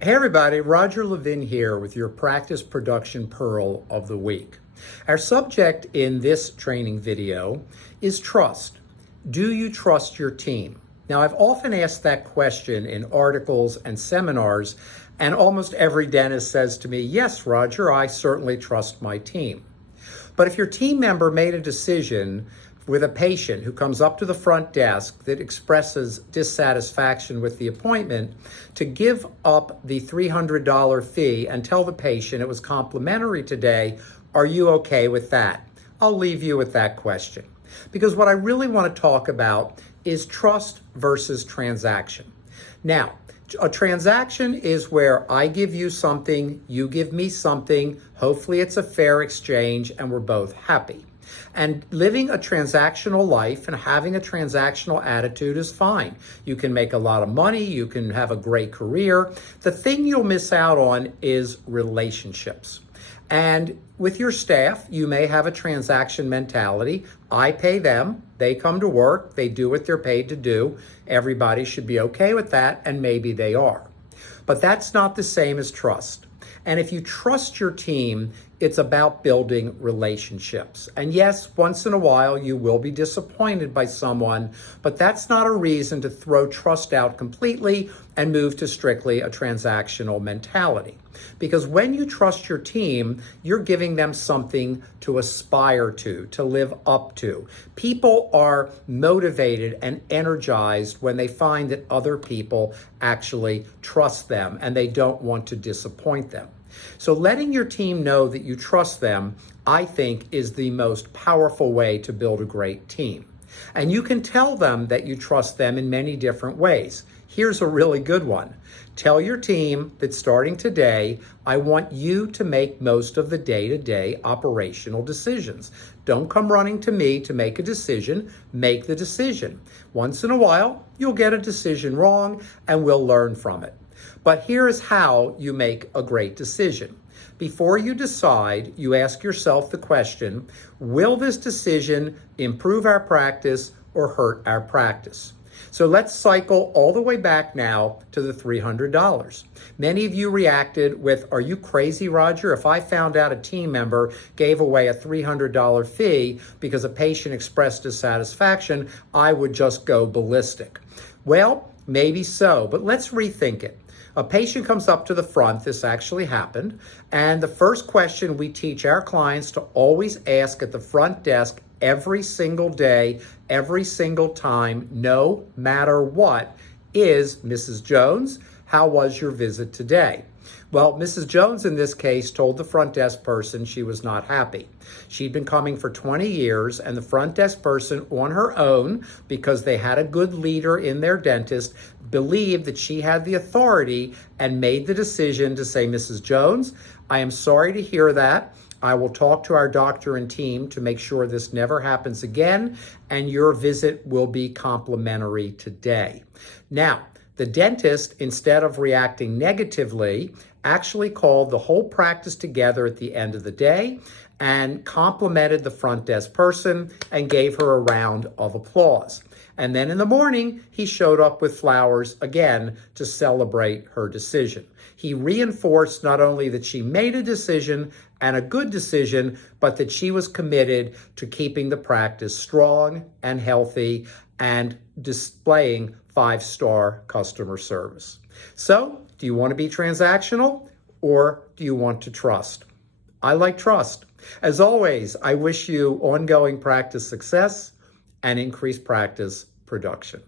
Hey everybody, Roger Levin here with your Practice Production Pearl of the Week. Our subject in this training video is trust. Do you trust your team? Now, I've often asked that question in articles and seminars, and almost every dentist says to me, yes, Roger, I certainly trust my team. But if your team member made a decision with a patient who comes up to the front desk that expresses dissatisfaction with the appointment, to give up the $300 fee and tell the patient it was complimentary today, are you okay with that? I'll leave you with that question. Because what I really want to talk about is trust versus transaction. Now, a transaction is where I give you something, you give me something, hopefully it's a fair exchange and we're both happy. And living a transactional life and having a transactional attitude is fine. You can make a lot of money, you can have a great career. The thing you'll miss out on is relationships. And with your staff, you may have a transaction mentality. I pay them, they come to work, they do what they're paid to do. Everybody should be okay with that, and maybe they are. But that's not the same as trust. And if you trust your team, it's about building relationships. And yes, once in a while you will be disappointed by someone, but that's not a reason to throw trust out completely and move to strictly a transactional mentality. Because when you trust your team, you're giving them something to aspire to live up to. People are motivated and energized when they find that other people actually trust them and they don't want to disappoint them. So letting your team know that you trust them, I think, is the most powerful way to build a great team. And you can tell them that you trust them in many different ways. Here's a really good one. Tell your team that starting today, I want you to make most of the day-to-day operational decisions. Don't come running to me to make a decision. Make the decision. Once in a while, you'll get a decision wrong and we'll learn from it. But here is how you make a great decision. Before you decide, you ask yourself the question, will this decision improve our practice or hurt our practice? So let's cycle all the way back now to the $300. Many of you reacted with, are you crazy, Roger? If I found out a team member gave away a $300 fee because a patient expressed dissatisfaction, I would just go ballistic. Well, maybe so, but let's rethink it. A patient comes up to the front, this actually happened, and the first question we teach our clients to always ask at the front desk every single day, every single time, no matter what, is, Mrs. Jones, how was your visit today? Well, Mrs. Jones in this case told the front desk person she was not happy. She'd been coming for 20 years, and the front desk person on her own, because they had a good leader in their dentist, believed that she had the authority and made the decision to say, Mrs. Jones, I am sorry to hear that. I will talk to our doctor and team to make sure this never happens again, and your visit will be complimentary today. Now, the dentist, instead of reacting negatively, actually called the whole practice together at the end of the day and complimented the front desk person and gave her a round of applause. And then in the morning, he showed up with flowers again to celebrate her decision. He reinforced not only that she made a decision and a good decision, but that she was committed to keeping the practice strong and healthy and displaying 5-star customer service. So, do you want to be transactional or do you want to trust? I like trust. As always, I wish you ongoing practice success and increased practice production.